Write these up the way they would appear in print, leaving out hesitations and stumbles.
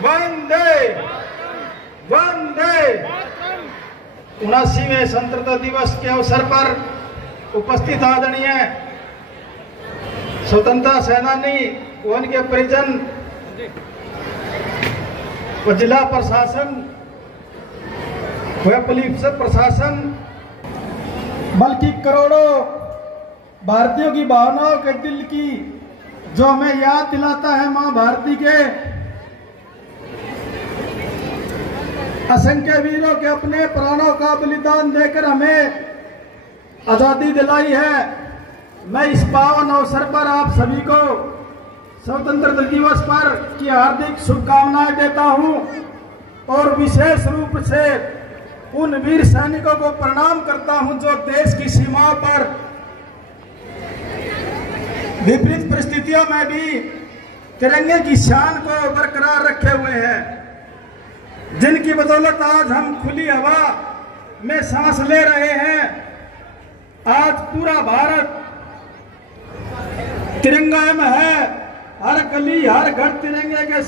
वंदे वंदे। 79वें स्वतंत्रता दिवस के अवसर पर उपस्थित आदरणीय स्वतंत्रता सेनानी व उनके परिजन व जिला प्रशासन व पुलिस प्रशासन बल्कि करोड़ों भारतीयों की भावनाओं के दिल की जो हमें याद दिलाता है मां भारती के असंख्य वीरों के अपने प्राणों का बलिदान देकर हमें आजादी दिलाई है। मैं इस पावन अवसर पर आप सभी को स्वतंत्रता दिवस पर की हार्दिक शुभकामनाएं देता हूं और विशेष रूप से उन वीर सैनिकों को प्रणाम करता हूं जो देश की सीमाओं पर विपरीत परिस्थितियों में भी तिरंगे की शान को बरकरार रखे हुए हैं, जिनकी बदौलत आज हम खुली हवा में सांस ले रहे हैं। आज पूरा भारत तिरंगा में है, हर गली हर घर तिरंगे के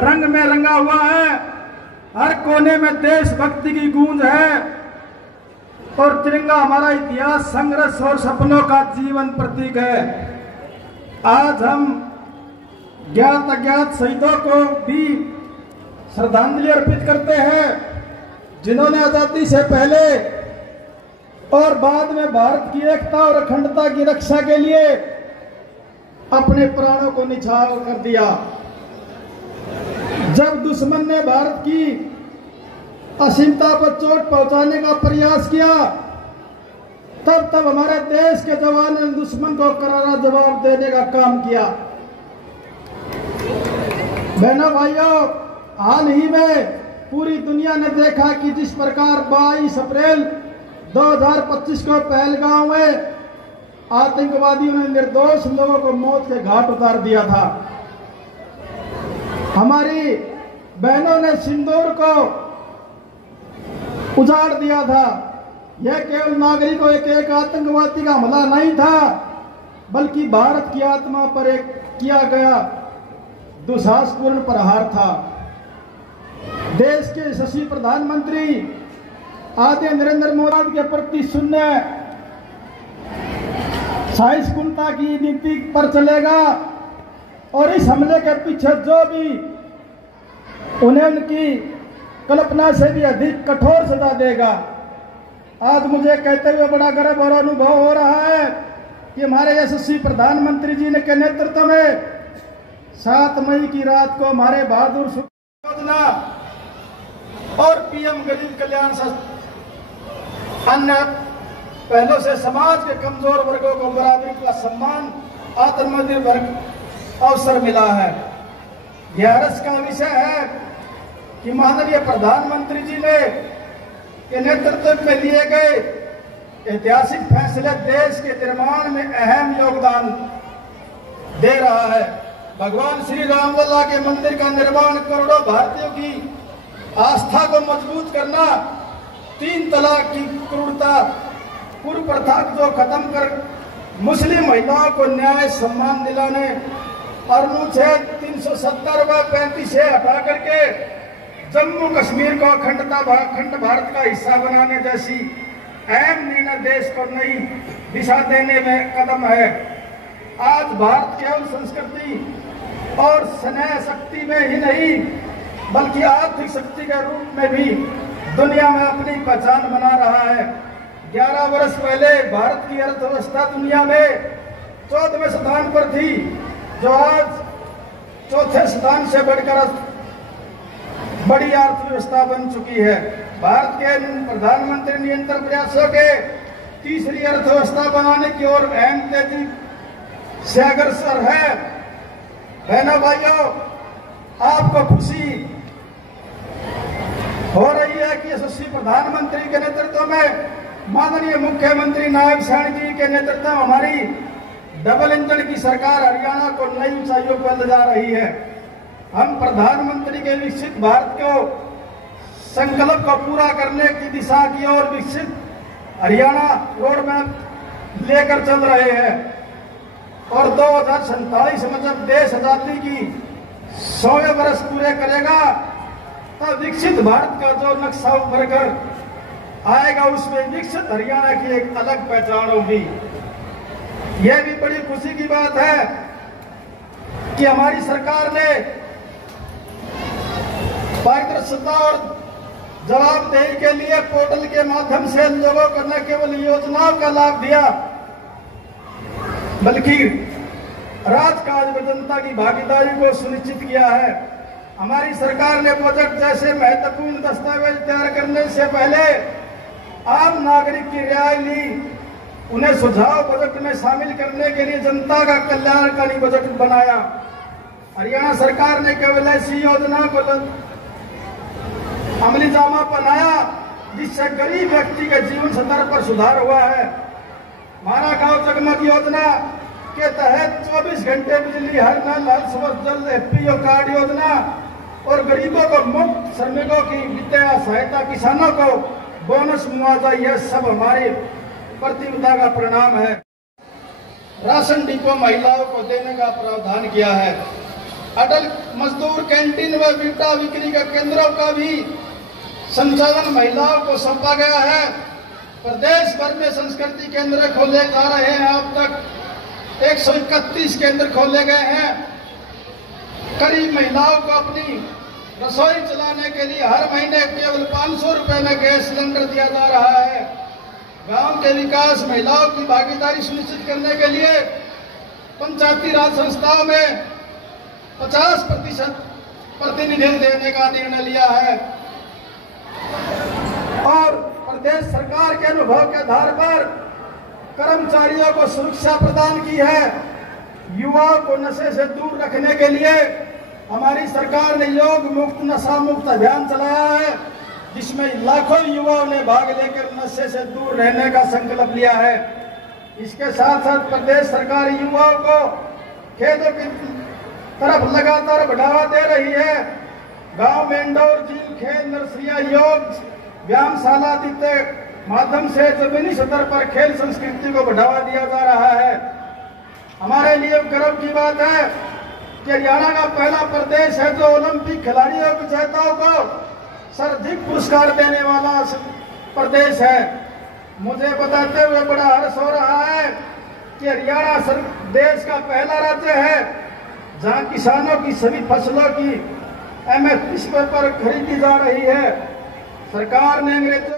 रंग में रंगा हुआ है, हर कोने में देशभक्ति की गूंज है और तिरंगा हमारा इतिहास, संघर्ष और सपनों का जीवन प्रतीक है। आज हम ज्ञात अज्ञात शहीदों को भी श्रद्धांजलि अर्पित करते हैं, जिन्होंने आजादी से पहले और बाद में भारत की एकता और अखंडता की रक्षा के लिए अपने प्राणों को न्यौछावर कर दिया। जब दुश्मन ने भारत की असीमता पर चोट पहुंचाने का प्रयास किया, तब हमारे देश के जवानों ने दुश्मन को करारा जवाब देने का काम किया। बहनों भाइयों, हाल ही में पूरी दुनिया ने देखा कि जिस प्रकार 22 अप्रैल 2025 को पहलगांव में आतंकवादियों ने निर्दोष लोगों को मौत के घाट उतार दिया था। हमारी बहनों ने सिंदूर को उजाड़ दिया था। यह केवल नागरिकों एक आतंकवादी का हमला नहीं था, बल्कि भारत की आत्मा पर एक किया गया दुस्साहसपूर्ण प्रहार था। देश के यशस्वी प्रधानमंत्री आदरणीय नरेंद्र मोदी के प्रति शून्य सहिष्णुता की नीति पर चलेगा और इस हमले के पीछे जो भी उन्हें उनकी कल्पना से भी अधिक कठोर सजा देगा। आज मुझे कहते हुए बड़ा गर्व और अनुभव हो रहा है कि हमारे यशस्वी प्रधानमंत्री जी ने के नेतृत्व में 7 मई की रात को हमारे बहादुर योजना और पीएम गरीब कल्याण अन्य पहलों से समाज के कमजोर वर्गों को बराबरी का सम्मान आत्मनिर्भर वर्ग अवसर मिला है। यह हर्ष का विषय है कि माननीय प्रधानमंत्री जी ने के नेतृत्व में लिए गए ऐतिहासिक फैसले देश के निर्माण में अहम योगदान दे रहा है। भगवान श्री रामलला के मंदिर का निर्माण, करोड़ों भारतीयों की आस्था को मजबूत करना, 3 तलाक की क्रूरता पूर्व प्रथा को खत्म कर मुस्लिम महिलाओं को न्याय सम्मान दिलाने, अनुच्छेद 370 व 35 से हटा करके जम्मू कश्मीर को अखंड भारत का हिस्सा बनाने जैसी अहम निर्णय देश को नई दिशा देने में कदम है। आज भारत केवल संस्कृति और स्नेह शक्ति में ही नहीं, बल्कि आर्थिक शक्ति के रूप में भी दुनिया में अपनी पहचान बना रहा है। 11 वर्ष पहले भारत की अर्थव्यवस्था दुनिया में 14वें स्थान पर थी, जो आज 4थे स्थान से बढ़कर बड़ी अर्थव्यवस्था बन चुकी है। भारत के प्रधानमंत्री निरंतर प्रयासों के तीसरी अर्थव्यवस्था बनाने की ओर अहम तेजी से अग्रसर है। बहनों भाइयों, आपको खुशी हो रही है कि यशस्वी प्रधानमंत्री के नेतृत्व में माननीय मुख्यमंत्री नायब सैनी जी के नेतृत्व में हमारी डबल इंजन की सरकार हरियाणा को नई ऊंचाइयों पर ले जा रही है। हम प्रधानमंत्री के विकसित भारत को संकल्प को पूरा करने की दिशा की ओर विकसित हरियाणा रोड मैप लेकर चल रहे हैं और 2047 में जब देश आजादी की 100 वर्ष पूरे करेगा तब विकसित भारत का जो नक्शा उभर कर आएगा, उसमें विकसित हरियाणा की एक अलग पहचान होगी। यह भी बड़ी खुशी की बात है कि हमारी सरकार ने पारदर्शिता और जवाबदेही के लिए पोर्टल के माध्यम से लोगों को न केवल योजनाओं का लाभ दिया, बल्कि राजकाज में जनता की भागीदारी को सुनिश्चित किया है। हमारी सरकार ने बजट जैसे महत्वपूर्ण दस्तावेज तैयार करने से पहले आम नागरिक की राय ली, उन्हें सुझाव बजट में शामिल करने के लिए जनता का कल्याणकारी बजट बनाया। हरियाणा सरकार ने केवल ऐसी योजना को अमली जामा बनाया जिससे गरीब व्यक्ति के जीवन स्तर पर सुधार हुआ है। हमारा गांव जगमग योजना के तहत 24 घंटे बिजली, हर नल, हर सुबह जल, एफपीओ कार्ड योजना और गरीबों को मुफ्त, श्रमिकों की वित्तीय सहायता, किसानों को बोनस, मुआवजा, यह सब हमारी प्रतिबद्धता का परिणाम है। राशन डिपो महिलाओं को देने का प्रावधान किया है। अटल मजदूर कैंटीन व बीटा बिक्री के केंद्रों का भी संचालन महिलाओं को सौंपा गया है। प्रदेश भर में संस्कृति केंद्र खोले जा रहे हैं। अब तक 131 केंद्र खोले गए हैं। गरीब महिलाओं को अपनी रसोई चलाने के लिए हर महीने केवल 500 रुपए में गैस सिलेंडर दिया जा रहा है। गांव के विकास, महिलाओं की भागीदारी सुनिश्चित करने के लिए पंचायती राज संस्थाओं में 50% प्रतिनिधित्व देने का निर्णय लिया है और प्रदेश सरकार के अनुभव के आधार पर कर्मचारियों को सुरक्षा प्रदान की है। युवाओं को नशे से दूर रखने के लिए हमारी सरकार ने योग मुक्त, नशा मुक्त अभियान चलाया है, जिसमें लाखों युवाओं ने भाग लेकर नशे से दूर रहने का संकल्प लिया है। इसके साथ साथ प्रदेश सरकार युवाओं को खेलों की तरफ लगातार बढ़ावा दे रही है। गांव में इंडोर झील, खेल नर्सरियां, योग व्यायामशाला आदि के माध्यम से जमीनी स्तर पर खेल संस्कृति को बढ़ावा दिया जा रहा है। हमारे लिए गर्व की बात है कि हरियाणा का पहला प्रदेश है जो ओलंपिक खिलाड़ियों विजेताओं को सर्वाधिक पुरस्कार देने वाला प्रदेश है। मुझे बताते हुए बड़ा हर्ष हो रहा है कि हरियाणा देश का पहला राज्य है जहां किसानों की सभी फसलों की एमएसपी पर खरीदी जा रही है। सरकार ने अंग्रेजों